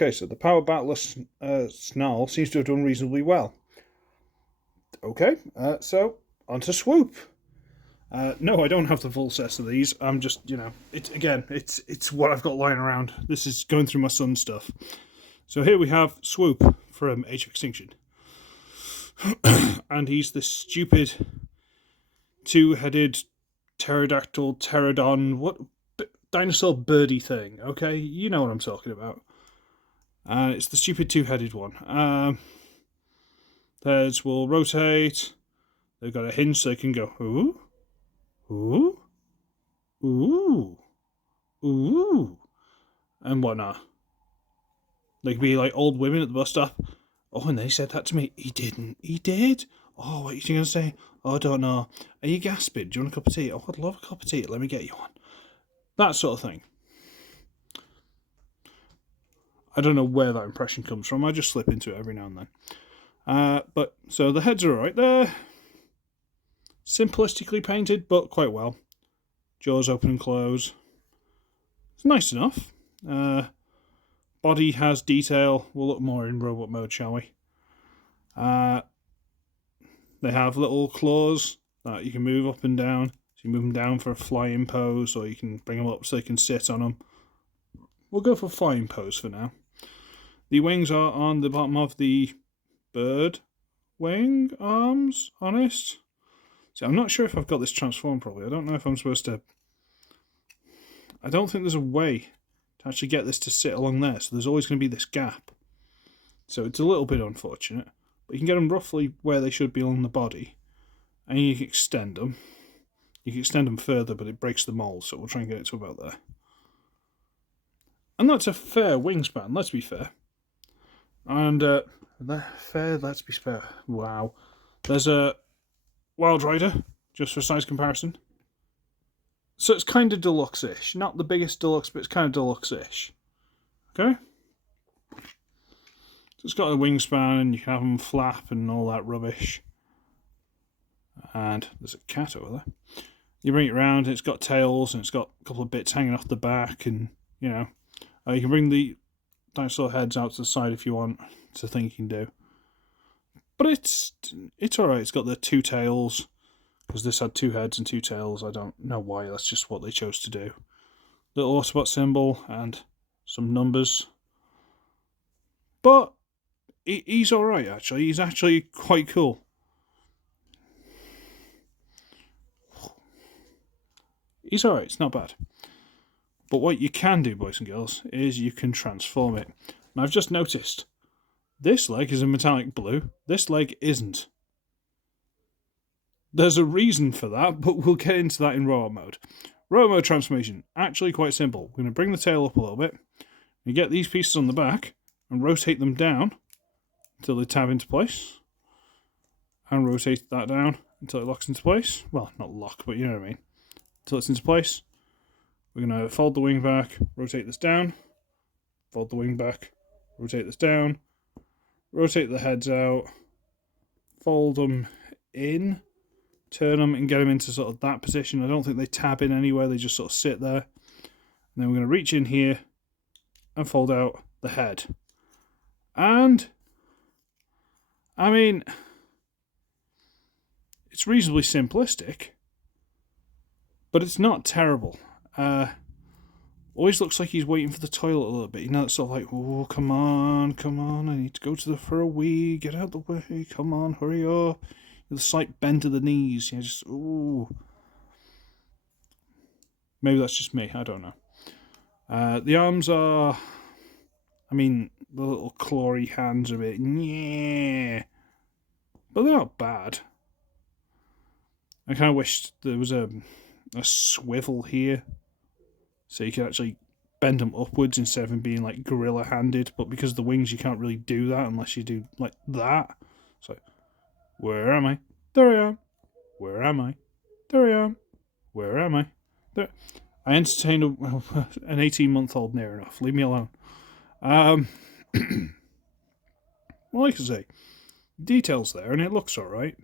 Okay, so the power battler Snarl seems to have done reasonably well. Okay, so on to Swoop. No, I don't have the full set of these. I'm just, it's what I've got lying around. This is going through my son's stuff. So here we have Swoop from Age of Extinction. And he's this stupid two-headed pterodactyl, pterodon, dinosaur birdie thing, okay? You know what I'm talking about. It's the stupid two-headed one. Theirs will rotate. They've got a hinge so they can go, ooh, ooh, ooh, ooh, and whatnot. They could be like old women at the bus stop. Oh, and they said that to me. He didn't. He did. Oh, what are you going to say? Oh, I don't know. Are you gasping? Do you want a cup of tea? Oh, I'd love a cup of tea. Let me get you one. That sort of thing. I don't know where that impression comes from. I just slip into it every now and then. But so the heads are alright. They're simplistically painted, but quite well. Jaws open and close. It's nice enough. Body has detail. We'll look more in robot mode, shall we? They have little claws that you can move up and down. So you move them down for a flying pose, or you can bring them up so they can sit on them. We'll go for flying pose for now. The wings are on the bottom of the bird wing arms, honest. See, I'm not sure if I've got this transformed properly. I don't know if I'm supposed to... I don't think there's a way to actually get this to sit along there, so there's always going to be this gap. So it's a little bit unfortunate, but you can get them roughly where they should be along the body, and you can extend them. You can extend them further, but it breaks the mould, so we'll try and get it to about there. And that's a fair wingspan, let's be fair. And, let's be fair. Wow. There's a Wild Rider, just for size comparison. So it's kind of deluxe-ish. Not the biggest deluxe, but it's kind of deluxe-ish. Okay? So it's got a wingspan, and you can have them flap and all that rubbish. And there's a cat over there. You bring it around, and it's got tails, and it's got a couple of bits hanging off the back, and, you can bring the dinosaur heads out to the side if you want. It's a thing you can do. But it's alright. It's got the two tails, because this had two heads and two tails. I don't know why, that's just what they chose to do. Little Autobot symbol and some numbers. But he's alright, actually. He's actually quite cool. He's alright, it's not bad. But what you can do, boys and girls, is you can transform it. And I've just noticed, this leg is a metallic blue, this leg isn't. There's a reason for that, but we'll get into that in robot mode. Robot mode transformation, actually quite simple. We're going to bring the tail up a little bit. You get these pieces on the back and rotate them down until they tab into place. And rotate that down until it locks into place. Well, not lock, but you know what I mean. Until it's into place. We're going to fold the wing back, rotate this down, fold the wing back, rotate this down, rotate the heads out, fold them in, turn them and get them into sort of that position. I don't think they tab in anywhere, they just sort of sit there. And then we're going to reach in here and fold out the head. And, I mean, it's reasonably simplistic, but it's not terrible. Always looks like he's waiting for the toilet a little bit. It's sort of like, oh, come on, I need to go for a wee, get out the way, come on, hurry up. The slight bend to the knees, just, ooh. Maybe that's just me, I don't know. The arms are, the little clawy hands are a bit, yeah, but they're not bad. I kind of wish there was a swivel here, so you can actually bend them upwards instead of them being like gorilla-handed. But because of the wings, you can't really do that unless you do like that. So, where am I? There I am. Where am I? There I am. Where am I? There. I entertained an 18-month-old near enough. Leave me alone. Well, like I say, details there, and it looks alright.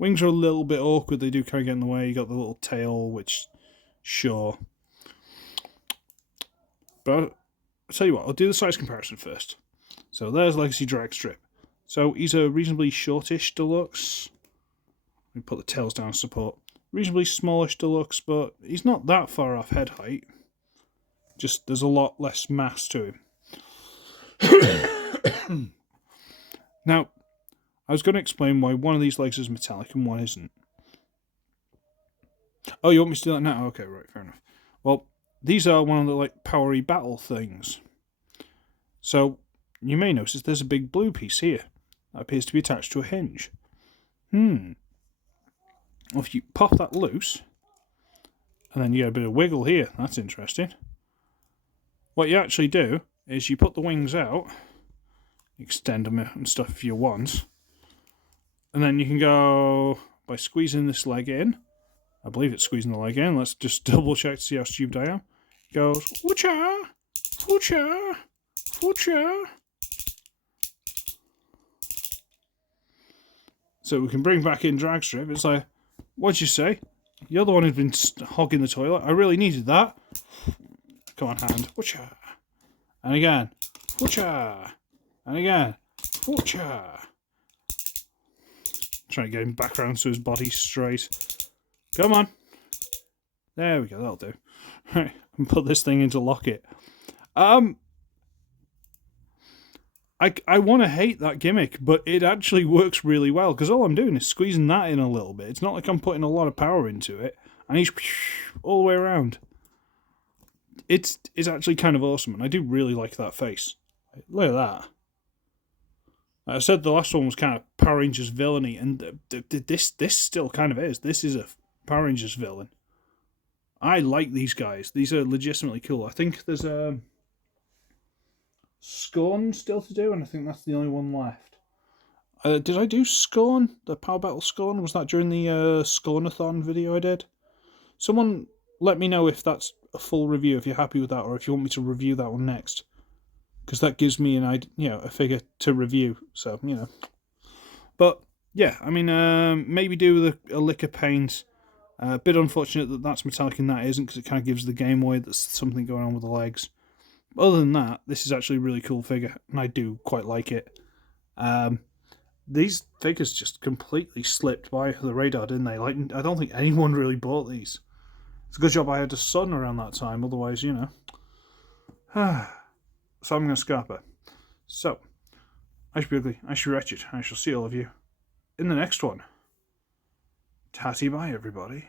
Wings are a little bit awkward, they do kind of get in the way. You got the little tail, which, sure. But tell you what, I'll do the size comparison first. So there's Legacy Drag Strip. So he's a reasonably shortish deluxe. Let me put the tails down to support. Reasonably smallish deluxe, but he's not that far off head height. Just there's a lot less mass to him. Now, I was going to explain why one of these legs is metallic and one isn't. Oh, you want me to do that now? Okay, right, fair enough. Well, these are one of the powery battle things. So you may notice there's a big blue piece here that appears to be attached to a hinge. Well, if you pop that loose, and then you get a bit of wiggle here, that's interesting. What you actually do is you put the wings out, extend them and stuff if you want, and then you can go by squeezing this leg in. I believe it's squeezing the leg in. Let's just double check to see how stupid I am. It goes, woocha, woocha, woocha. So we can bring back in drag strip. It's like, what'd you say? The other one had been hogging the toilet. I really needed that. Come on, hand. Woocha. And again. Woocha. And again. Woocha. Trying to get him back around so his body's straight. Come on. There we go, that'll do. Right, and put this thing into locket. I want to hate that gimmick, but it actually works really well, because all I'm doing is squeezing that in a little bit. It's not like I'm putting a lot of power into it, and he's all the way around. It's actually kind of awesome, and I do really like that face. Look at that. Like I said, the last one was kind of Power Rangers villainy, and this still kind of is. This is a Power Rangers villain. I like these guys. These are legitimately cool. I think there's a Scorn still to do, and I think that's the only one left. Did I do Scorn? The Power Battle Scorn? Was that during the Scornathon video I did? Someone let me know if that's a full review, if you're happy with that, or if you want me to review that one next. Because that gives me an idea, a figure to review. So, But, yeah, I mean, maybe do with a lick of paint. A bit unfortunate that that's metallic and that isn't, because it kind of gives the game away there's something going on with the legs. But other than that, this is actually a really cool figure, and I do quite like it. These figures just completely slipped by the radar, didn't they? I don't think anyone really bought these. It's a good job I had a son around that time, otherwise, So I'm going to scrap her. So, I should be ugly, I should be wretched, I shall see all of you in the next one. Tatty bye, everybody.